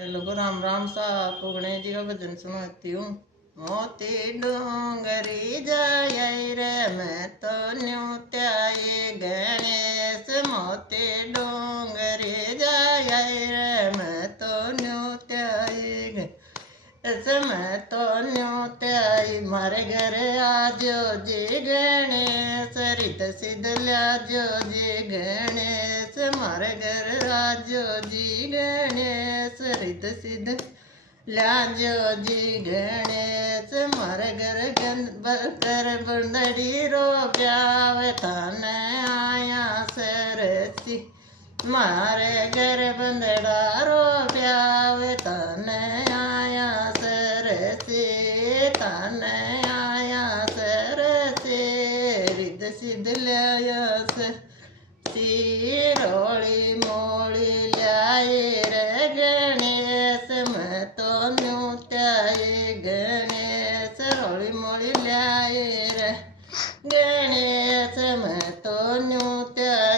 लोगों राम राम सा। आपको गणेश जी का भजन सुनाती हूँ। मोती डोंगरी जाय रे मैं तो न्यूत्याई गणेश। मोती डोंगरी जाय रे मैं तो न्यूत्याई गणेश। मैं तो न्यूत्याई मारे घर आजो जी गणेश। रित सिद्ध ल्याजो जी गणेश। मारे घर आजो जी गणेश। रित सिद्ध ल्याजो जी गणेश। मारे घर बंदड़ी रो ब्याव थाने आया सरसी। मारे घर बंदड़ा रो ब्याव थाने आया सरसी। थाने आया सरसी। रिद सिद्ध ल्याया रोली मोली ल्याए रे गणेश। मैं तो न्यूत्याए गणेश। रोली मोली ल्याए रे गणेश। मैं तो न्यूत्याए